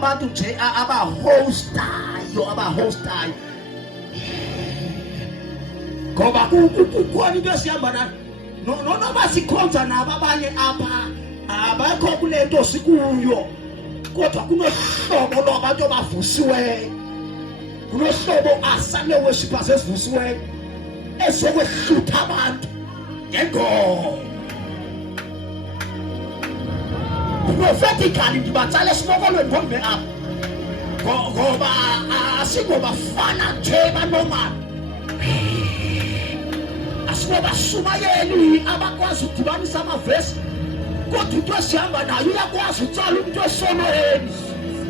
abantu nje abahostayo ngoba kukhona into esihamba nayo noma sikhonza nabo abanye apha abakho kulento sikuyo kodwa kunohlobo lwabantu abavusiweyo kunohlobo asale worshipers esivusiweyo esokwehlutha abantu ngengoma prophetically ndibatsala esimokolweni ngombe apha ngoba asingobafana nje banormal asingobashumayeli abakwazi ukudibanisa amavesi kodwa into esihamba nayo uyakwazi utsala umuntu esonweni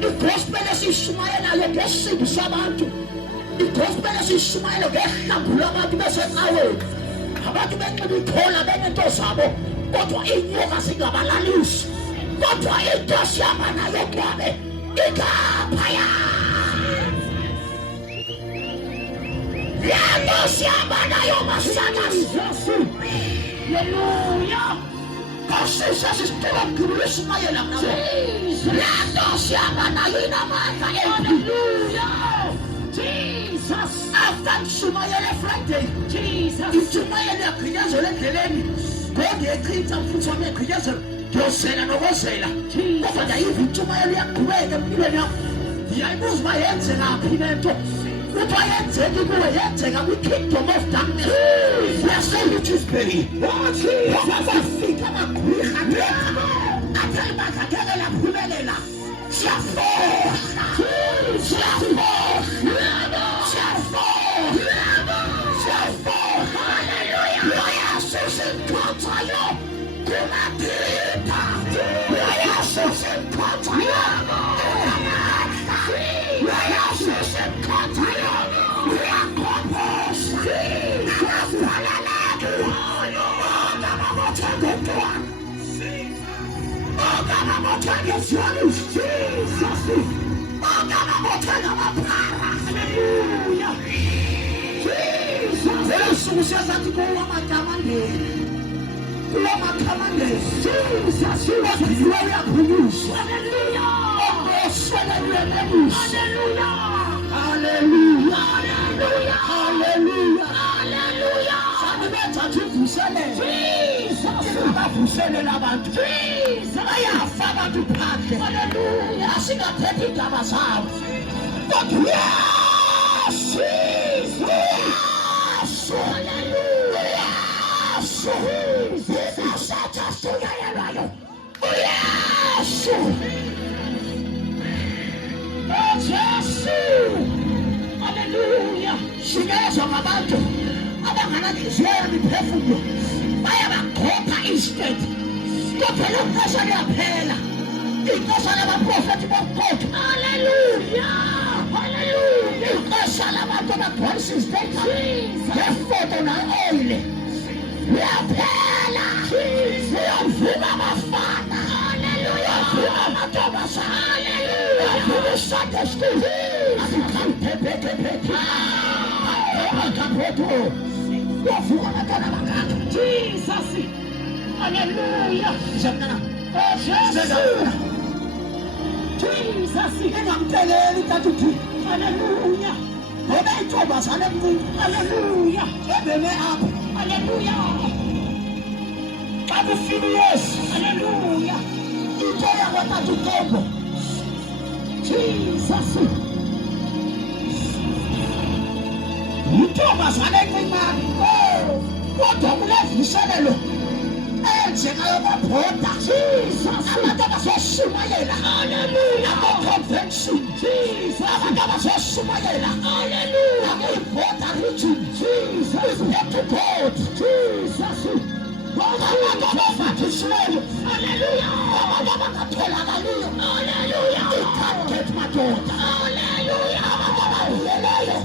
igospel esiyishumayelayo ngesindisa abantu igospel esiyishumayelayo ngehlambula abantu besecaweni abantu benxiba ikhola benento zabo kodwa inyoka zingabalalisi kodwa into esihamba nayo kwabe ikaphaya yanto esihamba nayo masakazi haleluya kasisa sistema mkulu eshumayela mnabo yanto esihamba nayo inamandla haleluya Jesus after Shumayele Friday Jesus Shumayele akhinyazela endleleni ngongechitha mfuthu wami ekhinyazela ngiyosela nokozela kodwa ndayiva uShumayele uyaqhubeka empilweni yakho ndiyayibuza uba yenzekaphi lento ukuthi yenzeki kuwe yenzeka kwi-kingdom of darkness yaseLitchfield wafika amagwirha athela bakhathekela phumelela siyafoha Sukusezathi kuwa matamangeni kuwa matamangeni siwaziwe uyaphunyuzwa haleluya haleluya haleluya haleluya haleluya sanibethatha uvuselele abavuselela abantu bayafa abantu phandle haleluya asingathethi indaba zabo kodwa haleluya sasathasikayelayo uyesu Jesu haleluya singezwa ngabantu abangananhliziyo yemiphefumulo bayabakhopha instant kodwa lo xesha liyaphela ixesha labaprofethi bokuqotha haleluya haleluya ixesha labantu abagcwalisa iziteka ngefoto na-oyile liyaphela liyavuka abafana haleluya liyavuka amantombazana haleluya liyavuka iSunday school asikhaphephephethe akaphetho liyavuka abantwana abangaka Jesus haleluya njengana Jesus ingamteleli tatuthi haleluya ngoba intombazane emncinci haleluya ebeme apha haleluya xa kufika uyesu haleluya into yakwatata uqobo Jesus intombazane encincane kodwa kule vuselelo enzekayo babhoda abantu abazoshumayela haleluya abo-convention abantu abazoshumayela haleluya abo-ibhoda region back to God abantu abavathishiweyo haleluya abantu abangatholakaliyo haleluya i-target madoda haleluya abantu abahuleleyo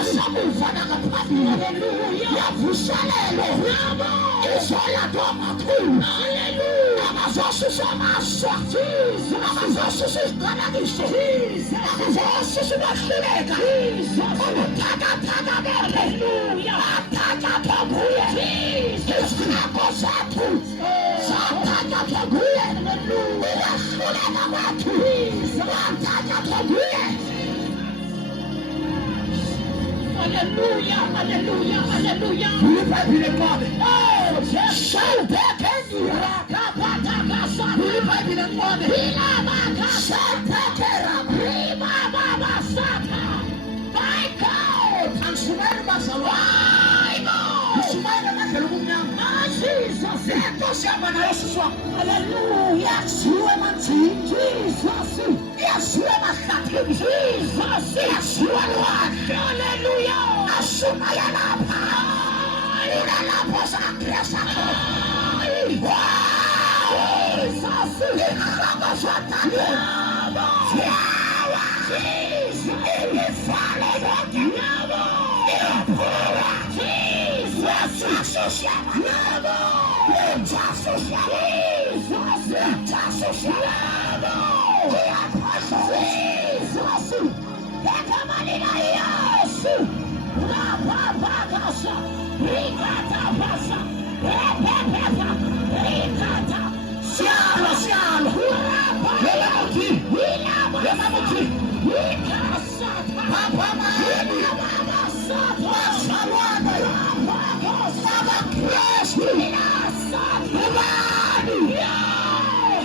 asamuva nangaphambili haleluya yavuselelo izolanto amakhulu haleluya abazosusa amaswa abazosusa iziqalekiso abazosusa ubahluleka ubuthakathaka bele athakathwa nguye izilako zethu zathakathwa nguye uyahluleka kwethu Hallelujah, hallelujah, hallelujah. Filipa vile ng'ombe. Oh, shout tekendira. Kapataka. Filipa vile ng'ombe. Ilabaka. Shetekera. Ribaba sata. My God. Ang sumayin ba sa Bible? Sumayin na kalubog niya. Jesus. Ito siya ba na Yesus? Hallelujah. Siwa man si Jesus. Siwa masati. Jesus. Siwa Lord. Hallelujah. Asumaya na pa. Inalapo sa kresa ko. Wow. Jesus. Inalapo sa tayo. Siwa. Jesus. Inifale mo. Namo. Inapura. Jesus. Jesus. Namo. Jesus. Jesus. Jesus. Namo. Jesus. Ekamalina Yesu. Rapapakasa. Rikatapasa. Repepepa. Rikata. Sialo, sialo. Yamamuti. Yamamuti. Rikasata. Papama. Yamamasata. Masawana. Rapakasa. Makresi. Inasata. Ubani.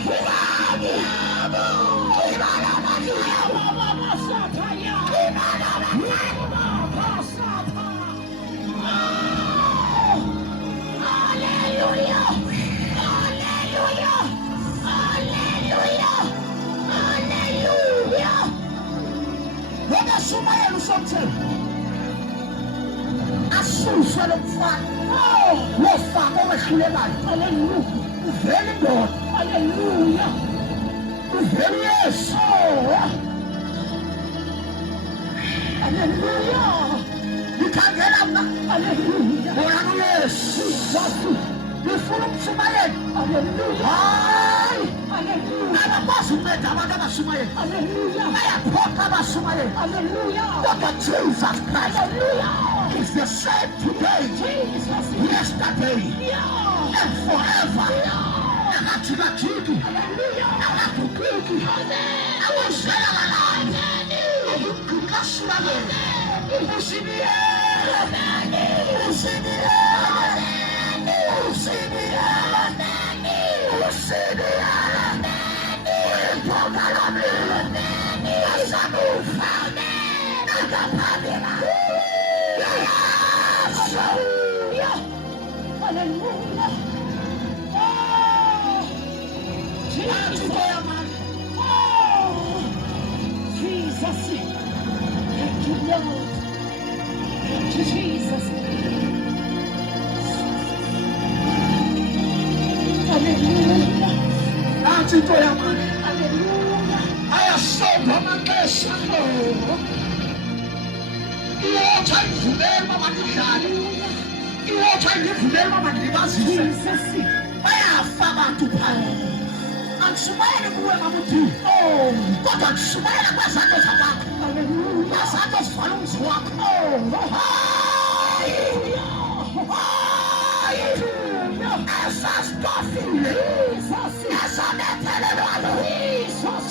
Ubani. Hallelujah. Yes. Hallelujah. You can't get up now. Hallelujah. Yes. You full of somebody. Hallelujah. Hallelujah. I'm a boss who made Hallelujah. I am Papa Sumaye. Hallelujah. What a Jesus Christ. Hallelujah. It's the same today. Jesus. Yesterday. Yeah. And forever. Yeah. I got to the truth. Hallelujah. I got to build it. I will say alive. I will cook a swallow. You see me. You see me. You see me. You see me. Hallelujah. Oh, Jesus. Oh, Jesus. Thank you, Lord. Thank you, Jesus. Hallelujah. Hallelujah. I am so promised. You try to learn Mama Dikani. You try to learn Mama Dikani. I have Fama to power. And Sumaya who am I to? Oh, but on Sumaya was at the back. Hallelujah. Yes, I just follow his walk. Oh, hallelujah. Hallelujah. As I start feeling, as I met everyone, Jesus.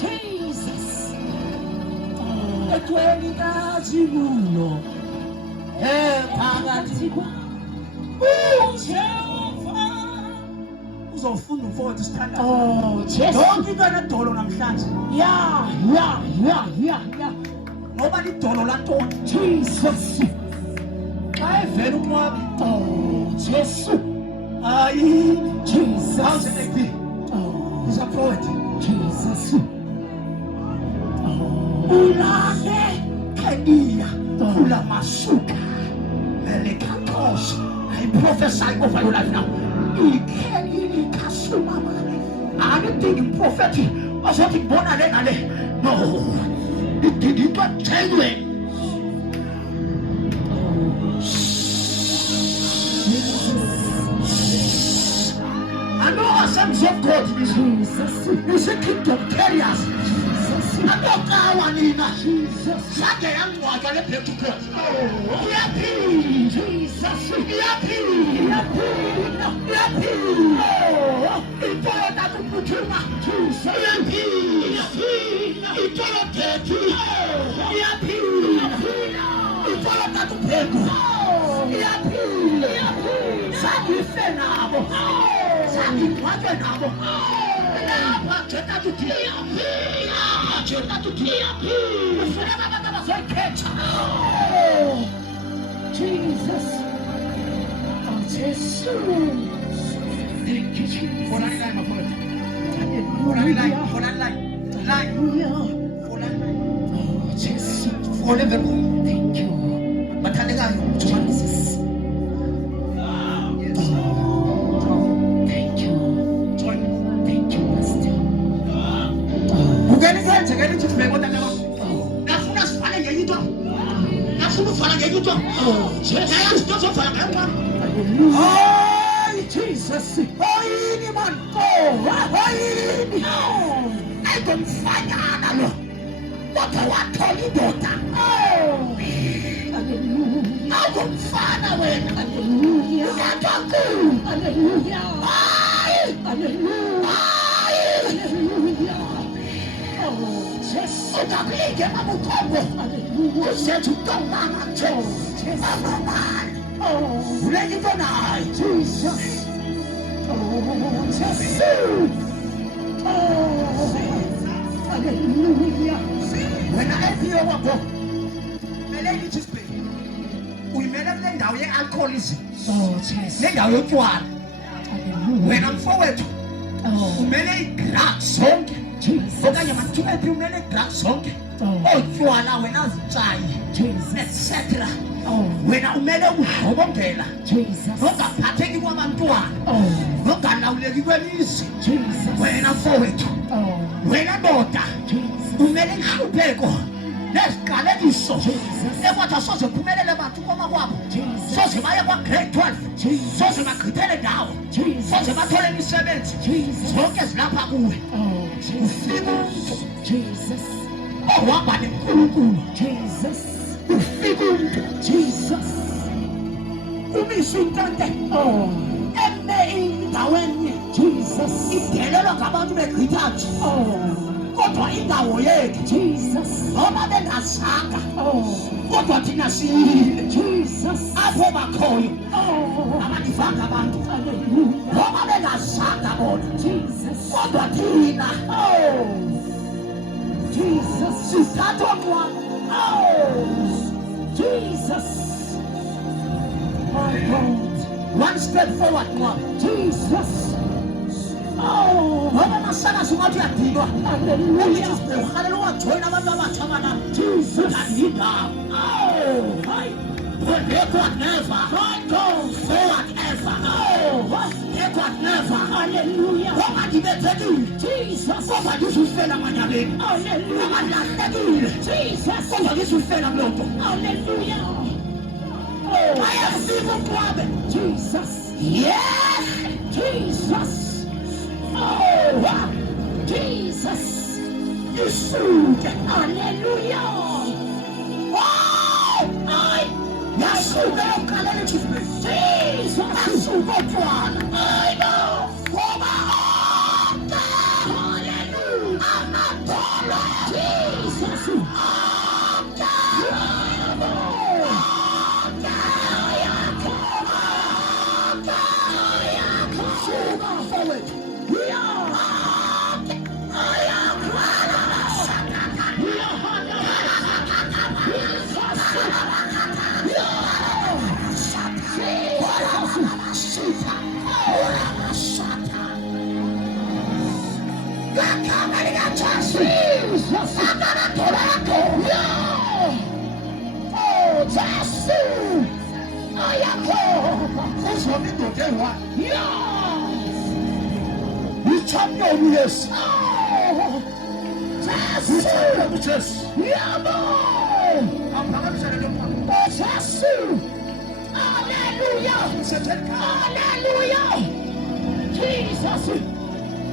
Jesus. phakathi uzofunda umfowethu sithandwa. Oh, Jesus. Yonke into enedolo namhlanje. Yeah. Ngoba lidolo lantoni? Jesus. Xa evela umoya. Oh, Jesus. Hayi, Jesus. How's it be? Oh, is a poet. Jesus. Oh, ulake kenia kula masuka. Melekatos. I prophesy over your life now. I don't think prophetic or something born again. No, it did not tell you. I know a sense of God is a kingdom carriers. I don't know one in Jesus. Sunday, I'm going to let to God. Happy, Jesus. Happy. Oh, it's all that to put you up. Jesus. Happy. It's all that to happy. It's all that to pay. Happy. Sacrifice now. Sacrifice now. Jesus. Oh, Jesus. Thank you, Jesus. For that line, my brother. For that line. Oh, Jesus. Forever. Thank you. But Jesus. Oh, Jesus. Oh, anyone go. I don't find another. But I want to tell you, daughter. Oh, hallelujah. I don't find a way. Hallelujah. Hallelujah. Hallelujah. Hallelujah. Oh, Jesus. Oh, ready tonight, Jesus. Oh, Jesus. Oh, hallelujah. When I hear what God, the lady just pay. We made a lend out alcoholism. Oh, Jesus. Lend out your one. When I'm forward, oh, many drugs song. Jesus. Okay, I'm trying to many drugs song. Oh, you are now when I was trying, etc. Oh, when I made a woman, Jesus. Look at Patrick woman to one. Oh, look at now, let you Jesus. When I'm forward, oh, when I daughter, Jesus. Who made it out pego. Let's call it so. Jesus. They want a source of Kumela about to come up. Jesus. So, if I have grade 12, Jesus. So, if I could tell it down, Jesus. So, if I told him 7, Jesus. So, guess Lapagu. Oh, Jesus. Jesus. Oh, what about the Jesus? Jesus. Oh, Jesus. If they don't come out to make retouch. Oh, go to Indawo Jesus. Oh, Mother Nasaka. Oh, go to Tinasi. Jesus. I overcall you. Oh, I'm at the Vagabond. Hallelujah. Oh, Mother Nasaka. Jesus. Go to Tina. Oh. Jesus, she's that one. Oh, Jesus. My God. One step forward, one. Jesus. Oh, Mama Sana Sumatia Tigo. Hallelujah. Hallelujah. Join our Jesus. Oh, hi. Backward never. Go forward ever. Oh, backward never. Hallelujah. What did they do? Jesus. Somebody should fail a man. Hallelujah. Jesus. Somebody should fail a man. Hallelujah. Oh, I have seen a problem. Jesus. Yes. Jesus. Oh, wow. Jesus. You shoot. Hallelujah. Wow. Yes, you know, Jesus. That's so much fun. I know. Hallelujah. I'm not taller. Jesus. Jesus. Oh, Jesus. I am home. Who's coming to tell what? Yes. You champion, yes. Oh, Jesus. Yeah, boy. Oh, Jesus. Hallelujah. Hallelujah. Jesus.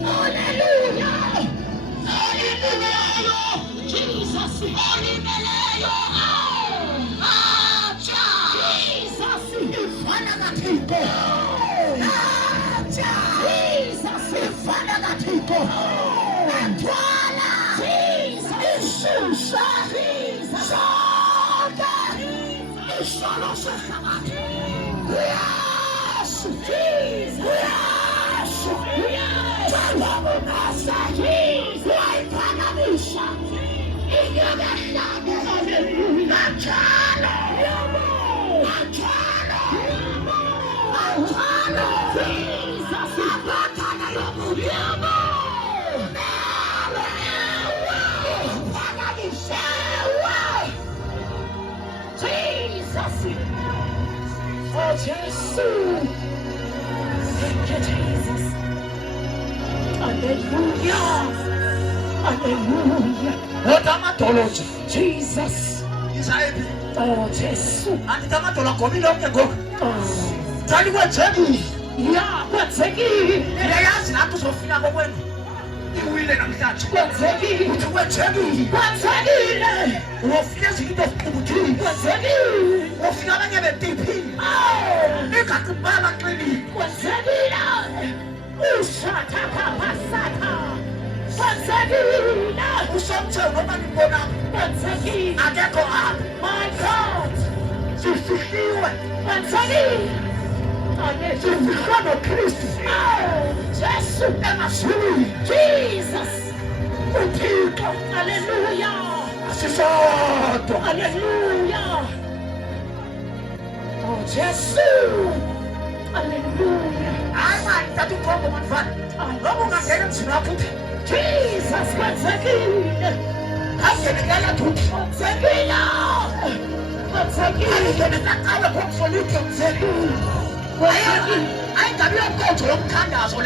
Hallelujah. Hallelujah. Jesus. Hallelujah. Jesus. Ifana gatiko. Jesus. Ifana gatiko. Antwala. Jesus. Isusa. Jesus. Isolo sesama. Yes. Jesus. Yes. Yes. Talamunasa. Jesus. Waipananisha. Inyagashana. Nachalo. Nachalo. Nachalo. Jesus. Apatana yomu. Yomu. Pananisha. Jesus. Oh, Jesus. Thank you, Jesus. Hallelujah. Hallelujah. What am I told? Jesus. Oh, Jesus. And the Tamatola coming up the go. Tell you what's happening. Yeah, what's happening? They asked not to Sophia when you will and catch. What's happening? What's happening? What's happening? What's happening? What's happening? What's happening? Oh, look at the Baba Clinic. What's happening? Ushata Pasata. What's happening? Ushamcha Roman Bona. What's happening? Adeko up. My God. What's happening? Son of Christ. Oh, Jesus. Hallelujah. Hallelujah. Oh, Jesus. Hallelujah. I want that to come on fire. Jesus, what's again? I can get a what's again? What's again? I will hope for you. I can go to your candas or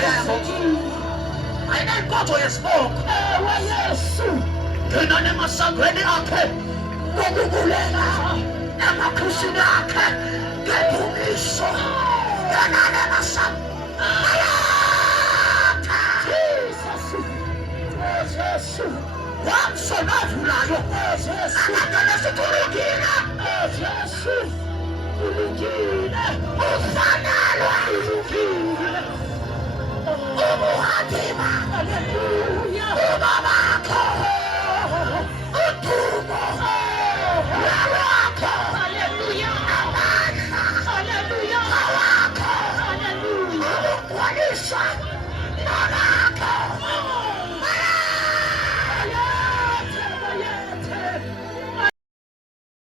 I don't go to your smoke. Oh, yes. Can I never son ready up? Gogulena, Emma Kusinaka, get to me so. Can I never son? Jesus. One son of Layo. I'm not going to do it. Jesus. Hallelujah.